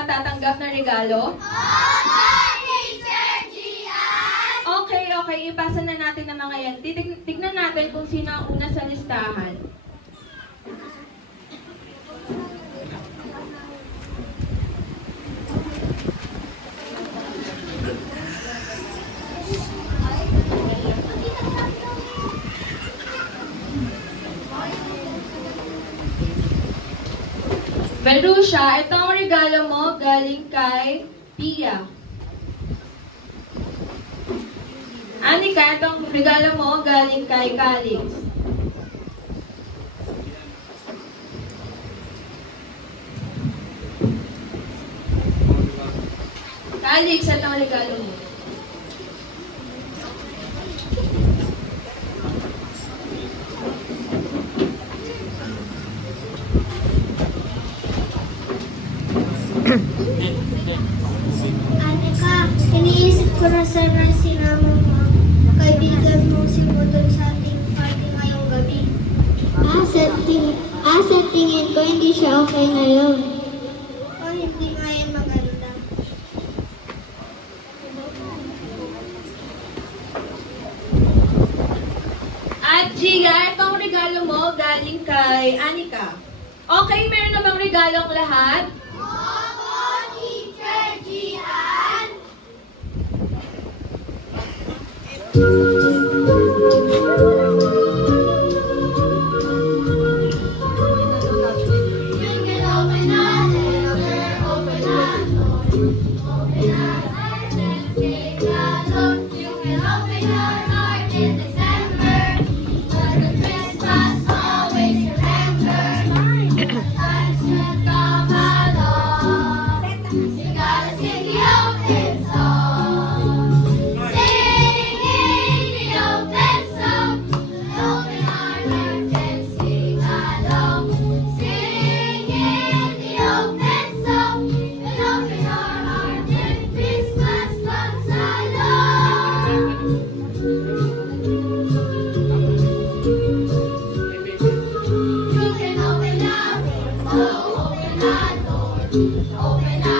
matatanggap na regalo? Opo, Teacher Gian! Okay, ipasa na natin ang mga yan. Tignan natin kung sino ang una sa listahan. Verusha, ito ang regalo mo galing kay Pia. Anika, ito ang regalo mo galing kay Calix. Calix, ito ang regalo mo. Anika, iniisip ko na sana sinama mo kaibigan mo si Budol sa ating party ngayong gabi. Sa tingin ko hindi siya okay ngayon. O hindi nga yan maganda. At Gia, ito ang regalo mo galing kay Anika. Okay, meron na bang regalo ang lahat? Opo, Teacher Gian! You can open a letter, open a door, open a heart and take a look. You can open your heart in December, but the Christmas always remember. Times will come along, you gotta sing the open song. Singing the open song, open our hearts and sing along. Singing the open song, and open our hearts when Christmas comes along. You can open a window, open a door, open a